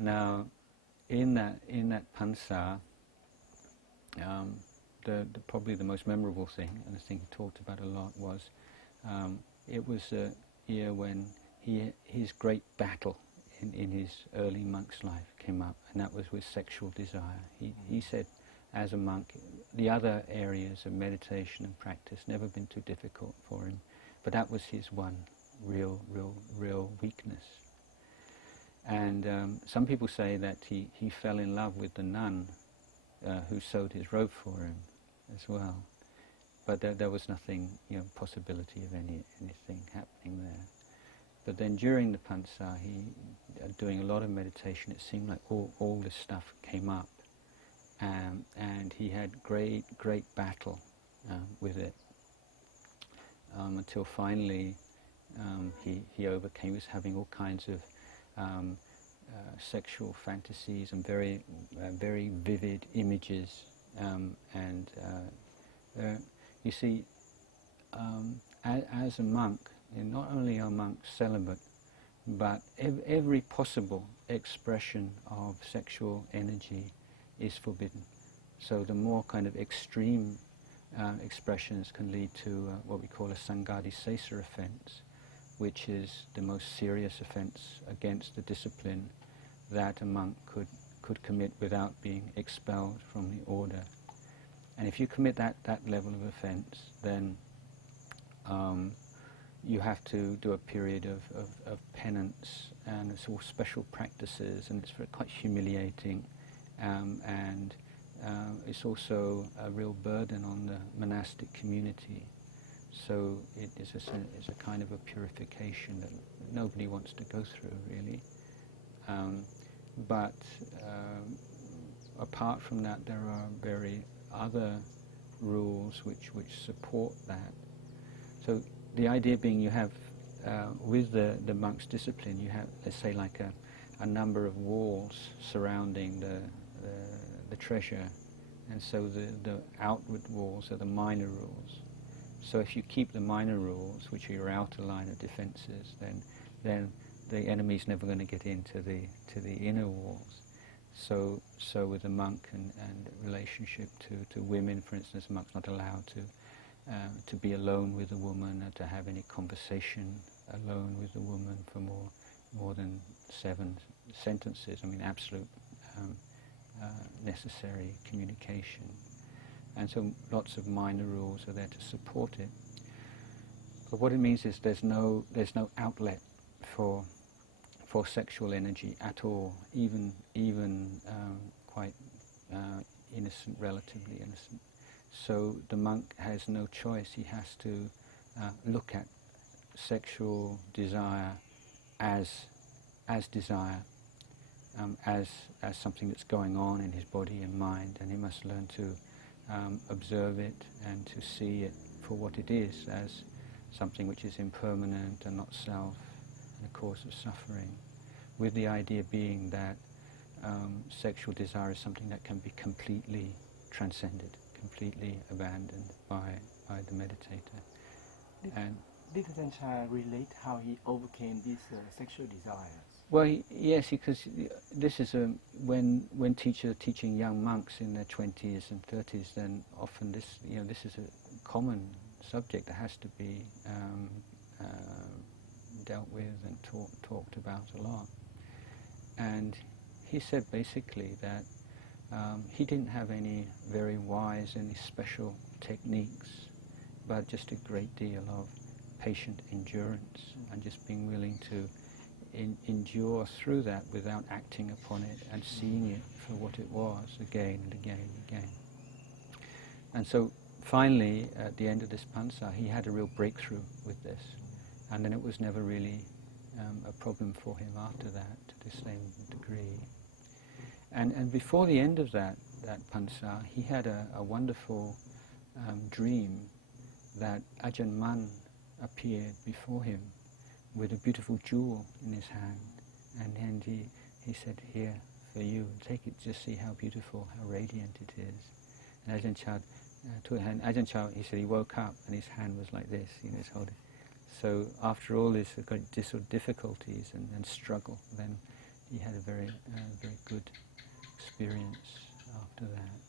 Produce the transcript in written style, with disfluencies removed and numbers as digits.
Now, in that pansa, probably the most memorable thing, and the thing he talked about a lot, was it was a year when his great battle in his early monk's life came up, and that was with sexual desire. He said, as a monk, the other areas of meditation and practice never been too difficult for him, but that was his one real weakness. And some people say that he fell in love with the nun who sewed his robe for him as well. But there was nothing, possibility of anything happening there. But then during the pansa, doing a lot of meditation, it seemed like all this stuff came up, and he had great battle with it, until finally he overcame. He was having all kinds of sexual fantasies and very vivid images, you see, as a monk, and not only are monks celibate, but every possible expression of sexual energy is forbidden. So the more kind of extreme expressions can lead to what we call a sanghadisesa offense, which is the most serious offense against the discipline that a monk could commit without being expelled from the order. And if you commit that level of offense, then you have to do a period of penance, and it's all special practices, and it's quite humiliating, and it's also a real burden on the monastic community. So it is a kind of a purification that nobody wants to go through, really. But apart from that, there are very other rules which support that. So the idea being, you have with the monk's discipline, you have, let's say, like a number of walls surrounding the treasure, and so the outward walls are the minor rules. So if you keep the minor rules, which are your outer line of defences, then the enemy's never going to get into the inner walls. So with a monk and relationship to women, for instance, a monk's not allowed to be alone with a woman, or to have any conversation alone with a woman for more than 7 sentences. I mean, absolute necessary communication. And so lots of minor rules are there to support it. But what it means is there's no outlet for sexual energy at all, even quite innocent, relatively innocent. So the monk has no choice. He has to look at sexual desire as desire, as something that's going on in his body and mind, and he must learn to observe it and to see it for what it is, as something which is impermanent and not self, and a cause of suffering, with the idea being that sexual desire is something that can be completely transcended, completely abandoned by the meditator. Did Ajahn Chah relate how he overcame these sexual desires? Well, yes, because this is when teachers are teaching young monks in their 20s and 30s, then often this is a common subject that has to be dealt with and talked about a lot. And he said basically that he didn't have any very wise, any special techniques, but just a great deal of patient endurance, and just being willing to endure through that without acting upon it, and seeing it for what it was again and again and again. And so finally, at the end of this pansa, he had a real breakthrough with this, and then it was never really a problem for him after that, to the same degree. And before the end of that pansa, he had a wonderful dream that Ajahn Mun appeared before him with a beautiful jewel in his hand, and he said, "Here, for you, take it, just see how beautiful, how radiant it is." And Ajahn Chah took a hand. Ajahn Chah, he said, he woke up and his hand was like this, he's holding. So after all this sort of difficulties and struggle, then he had a very good experience after that.